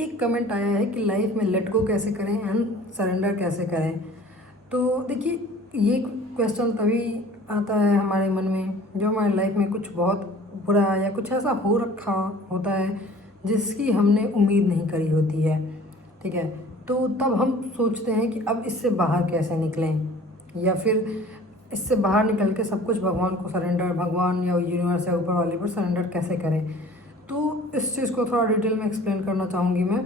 एक कमेंट आया है कि लाइफ में लेट गो कैसे करें एंड सरेंडर कैसे करें। तो देखिए, ये क्वेश्चन तभी आता है हमारे मन में जब हमारी लाइफ में कुछ बहुत बुरा या कुछ ऐसा हो रखा होता है जिसकी हमने उम्मीद नहीं करी होती है। ठीक है, तो तब हम सोचते हैं कि अब इससे बाहर कैसे निकलें, या फिर इससे बाहर निकल के सब कुछ भगवान को सरेंडर, भगवान या यूनिवर्स या ऊपर वाले पर सरेंडर कैसे करें। तो इस चीज़ को थोड़ा डिटेल में एक्सप्लेन करना चाहूँगी मैं।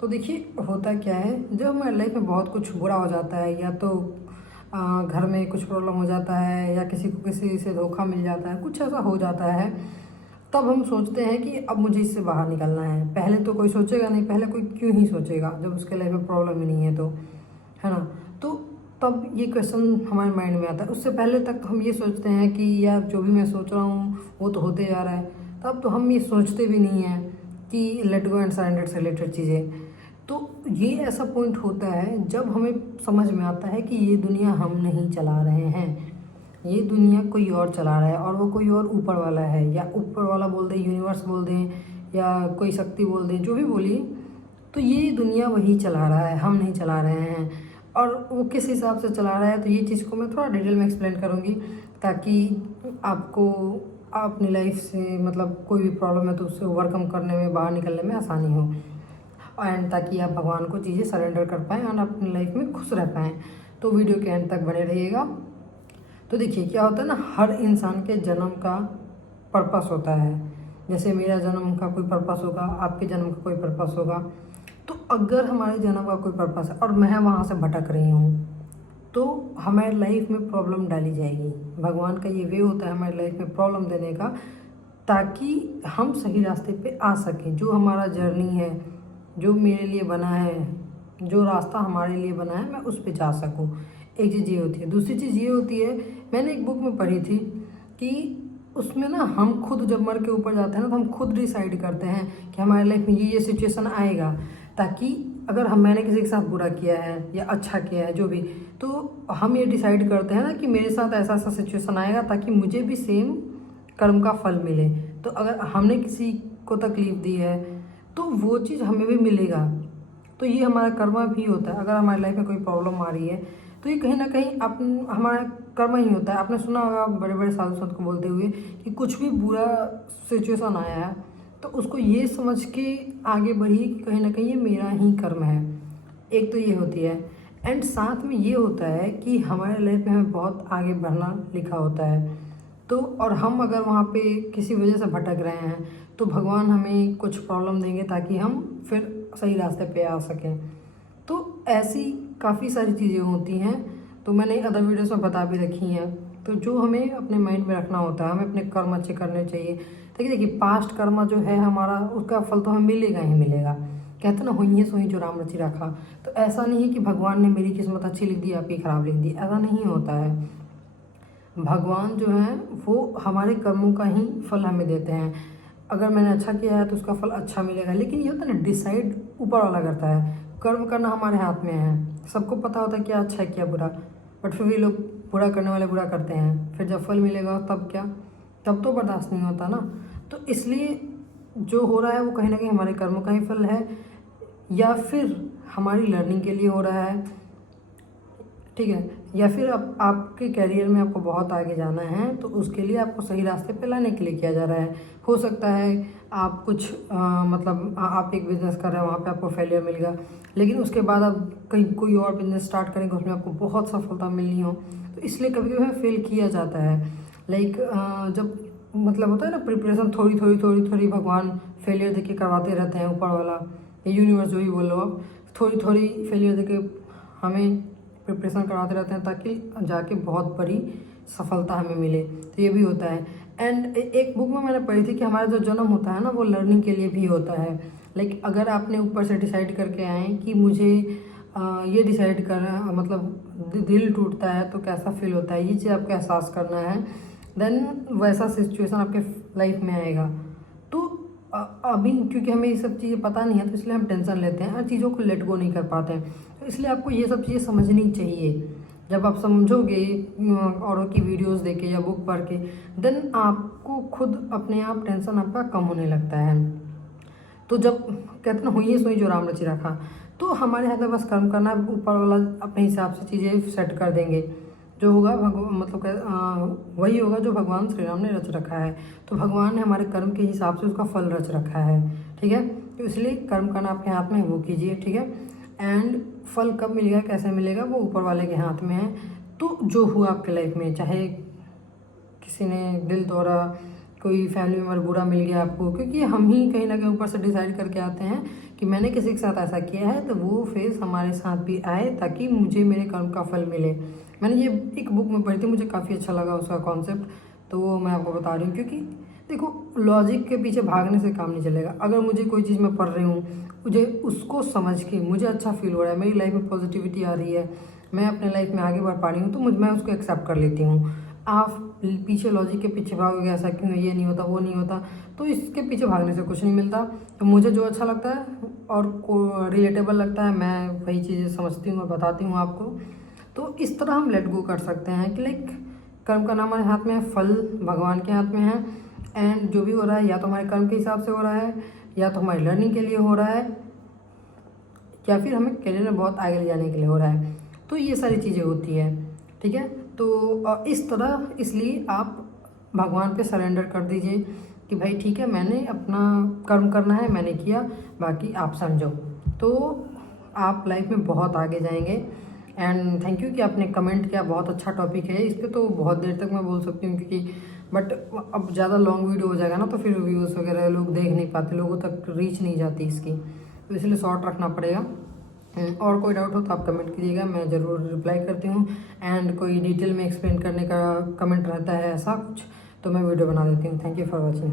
तो देखिए, होता क्या है, जब हमारी लाइफ में बहुत कुछ बुरा हो जाता है, या तो घर में कुछ प्रॉब्लम हो जाता है, या किसी को किसी से धोखा मिल जाता है, कुछ ऐसा हो जाता है, तब हम सोचते हैं कि अब मुझे इससे बाहर निकलना है। पहले तो कोई सोचेगा नहीं, पहले कोई क्यों ही सोचेगा जब उसके लाइफ में प्रॉब्लम ही नहीं है, तो है ना। तो तब ये क्वेश्चन हमारे माइंड में आता है। उससे पहले तक तो हम ये सोचते हैं कि यार जो भी मैं सोच रहा हूँ वो तो होते जा रहा है। तब तो हम ये सोचते भी नहीं हैं कि लेट गो एंड सरेंडर से रिलेटेड चीज़ें। तो ये ऐसा पॉइंट होता है जब हमें समझ में आता है कि ये दुनिया हम नहीं चला रहे हैं, ये दुनिया कोई और चला रहा है, और वो कोई और ऊपर वाला है, या ऊपर वाला बोल दें, यूनिवर्स बोल दें, या कोई शक्ति बोल दें, जो भी बोलिए, तो ये दुनिया वही चला रहा है, हम नहीं चला रहे हैं। और वो किस हिसाब से चला रहा है, तो ये चीज़ को मैं थोड़ा डिटेल में एक्सप्लेन करूँगी, ताकि आपको अपनी लाइफ से मतलब कोई भी प्रॉब्लम है तो उससे ओवरकम करने में, बाहर निकलने में आसानी हो, एंड ताकि आप भगवान को चीज़ें सरेंडर कर पाएँ और अपनी लाइफ में खुश रह पाएँ। तो वीडियो के एंड तक बने रहिएगा। तो देखिए, क्या होता है ना, हर इंसान के जन्म का पर्पस होता है। जैसे मेरा जन्म का कोई पर्पस होगा, आपके जन्म का कोई पर्पस होगा। तो अगर हमारे जन्म का कोई पर्पस है और मैं वहाँ से भटक रही हूँ, तो हमारी लाइफ में प्रॉब्लम डाली जाएगी। भगवान का ये वे होता है हमारी लाइफ में प्रॉब्लम देने का, ताकि हम सही रास्ते पे आ सकें। जो हमारा जर्नी है, जो मेरे लिए बना है, जो रास्ता हमारे लिए बना है, मैं उस पे जा सकूं। एक चीज़ ये होती है। दूसरी चीज़ ये होती है, मैंने एक बुक में पढ़ी थी कि उसमें ना हम खुद जब मर के ऊपर जाते हैं ना, तो हम खुद डिसाइड करते हैं कि हमारे लाइफ में ये सिचुएशन आएगा, ताकि अगर मैंने किसी के साथ बुरा किया है या अच्छा किया है जो भी, तो हम ये डिसाइड करते हैं ना कि मेरे साथ ऐसा ऐसा सिचुएशन आएगा ताकि मुझे भी सेम कर्म का फल मिले। तो अगर हमने किसी को तकलीफ़ दी है तो वो चीज़ हमें भी मिलेगा। तो ये हमारा कर्म भी होता है। अगर हमारी लाइफ में कोई प्रॉब्लम आ रही है तो ये कहीं ना कहीं हमारा कर्म ही होता है। आपने सुना होगा बड़े बड़े साधु संत को बोलते हुए कि कुछ भी बुरा सिचुएशन आया है तो उसको ये समझ के आगे बढ़िए कि कहीं ना कहीं ये मेरा ही कर्म है। एक तो ये होती है, एंड साथ में ये होता है कि हमारे लाइफ में हमें बहुत आगे बढ़ना लिखा होता है। तो और हम अगर वहाँ पे किसी वजह से भटक रहे हैं तो भगवान हमें कुछ प्रॉब्लम देंगे ताकि हम फिर सही रास्ते पे आ सकें। तो ऐसी काफ़ी सारी चीज़ें होती हैं, तो मैंने अदर वीडियोस में बता भी रखी हैं। तो जो हमें अपने माइंड में रखना होता है, हमें अपने कर्म अच्छे करने चाहिए। देखिए, पास्ट कर्म जो है हमारा, उसका फल तो हमें मिलेगा ही मिलेगा। कहते ना, हुई है सोई जो राम रचि रखा। तो ऐसा नहीं है कि भगवान ने मेरी किस्मत अच्छी लिख दी, आपकी ख़राब लिख दी, ऐसा नहीं होता है। भगवान जो है वो हमारे कर्मों का ही फल हमें देते हैं। अगर मैंने अच्छा किया है तो उसका फल अच्छा मिलेगा, लेकिन ये होता है ना, डिसाइड ऊपर वाला करता है। कर्म करना हमारे हाथ में है। सबको पता होता है क्या अच्छा है क्या बुरा, बट फिर भी लोग बुरा करने वाले बुरा करते हैं। फिर जब फल मिलेगा तब क्या, तब तो बर्दाश्त नहीं होता ना। तो इसलिए जो हो रहा है वो कहीं ना कहीं हमारे कर्मों का ही फल है, या फिर हमारी लर्निंग के लिए हो रहा है। ठीक है, या फिर आपके करियर में आपको बहुत आगे जाना है तो उसके लिए आपको सही रास्ते पे लाने के लिए किया जा रहा है। हो सकता है आप कुछ मतलब आप एक बिज़नेस कर रहे हैं, वहाँ पे आपको फेलियर मिल गया, लेकिन उसके बाद आप कहीं कोई और बिज़नेस स्टार्ट करेंगे, उसमें आपको बहुत सफलता मिलनी हो, तो इसलिए कभी कभी हमें फेल किया जाता है। लाइक जब मतलब होता है ना, प्रिपरेशन थोड़ी थोड़ी थोड़ी थोड़ी भगवान फेलियर देके करवाते रहते हैं, ऊपर वाला या यूनिवर्स जो भी बोल लो आप, थोड़ी थोड़ी फेलियर देके हमें प्रिपरेशन कराते रहते हैं ताकि जाके बहुत बड़ी सफलता हमें मिले। तो ये भी होता है। एंड एक बुक में मैंने पढ़ी थी कि हमारा जो जन्म होता है ना, वो लर्निंग के लिए भी होता है। लाइक अगर आपने ऊपर से डिसाइड करके आए कि मुझे ये डिसाइड करना, मतलब दिल टूटता है तो कैसा फील होता है, ये चीज़ आपको एहसास करना है, देन वैसा सिचुएशन आपके लाइफ में आएगा। तो अभी क्योंकि हमें ये सब चीज़ें पता नहीं है, तो इसलिए हम टेंशन लेते हैं और चीज़ों को लेट गो नहीं कर पाते हैं। तो इसलिए आपको ये सब चीज़ें समझनी चाहिए। जब आप समझोगे औरों की वीडियोस देख के या बुक पढ़ के, देन आपको खुद अपने आप टेंशन आपका कम होने लगता है। तो जब कहते ना हुई है सोई जो राम रचि रखा, तो हमारे हाथ में बस कर्म करना, ऊपर वाला अपने हिसाब से चीज़ें सेट कर देंगे। जो होगा वही होगा जो भगवान श्री राम ने रच रखा है। तो भगवान ने हमारे कर्म के हिसाब से उसका फल रच रखा है, ठीक है। तो इसलिए कर्म करना आपके हाथ में, वो कीजिए, ठीक है। एंड फल कब मिलेगा, कैसे मिलेगा, वो ऊपर वाले के हाथ में है। तो जो हुआ आपके लाइफ में, चाहे किसी ने दिल तोड़ा, कोई फैमिली मेम्बर बुरा मिल गया आपको, क्योंकि हम ही कहीं ना कहीं ऊपर से डिसाइड करके आते हैं कि मैंने किसी के साथ ऐसा किया है, तो वो फेस हमारे साथ भी आए ताकि मुझे मेरे कर्म का फल मिले। मैंने ये एक बुक में पढ़ी थी, मुझे काफ़ी अच्छा लगा उसका कॉन्सेप्ट, तो वो मैं आपको बता रही हूँ। क्योंकि देखो, लॉजिक के पीछे भागने से काम नहीं चलेगा। अगर मुझे कोई चीज़ मैं पढ़ रही हूँ, मुझे उसको समझ के मुझे अच्छा फील हो रहा है, मेरी लाइफ में पॉजिटिविटी आ रही है, मैं अपने लाइफ में आगे बढ़ पा रही हूँ, तो मैं उसको एक्सेप्ट कर लेती हूँ। आप पीछे लॉजिक के पीछे भागोगे, ऐसा क्यों है, ये नहीं होता, वो नहीं होता, तो इसके पीछे भागने से कुछ नहीं मिलता। तो मुझे जो अच्छा लगता है और को रिलेटेबल लगता है, मैं वही चीज़ें समझती हूँ और बताती हूँ आपको। तो इस तरह हम लेट गो कर सकते हैं कि लाइक कर्म का नाम हमारे हाथ में है, फल भगवान के हाथ में है। एंड जो भी हो रहा है, या तो हमारे कर्म के हिसाब से हो रहा है, या तो हमारी लर्निंग के लिए हो रहा है, या फिर हमें करियर में बहुत आगे ले जाने के लिए हो रहा है। तो ये सारी चीज़ें होती है, ठीक है। तो इस तरह, इसलिए आप भगवान पे सरेंडर कर दीजिए कि भाई ठीक है, मैंने अपना कर्म करना है, मैंने किया, बाकी आप समझो। तो आप लाइफ में बहुत आगे जाएंगे। एंड थैंक यू कि आपने कमेंट किया, बहुत अच्छा टॉपिक है, इस पर तो बहुत देर तक मैं बोल सकती हूँ, क्योंकि बट अब ज़्यादा लॉन्ग वीडियो हो जाएगा ना, तो फिर व्यूज़ वगैरह लोग देख नहीं पाते, लोगों तक रीच नहीं जाती इसकी, तो इसलिए शॉर्ट रखना पड़ेगा। और कोई डाउट हो तो आप कमेंट कीजिएगा, मैं ज़रूर रिप्लाई करती हूँ। एंड कोई डिटेल में एक्सप्लेन करने का कमेंट रहता है ऐसा कुछ, तो मैं वीडियो बना देती हूँ। Thank you for watching.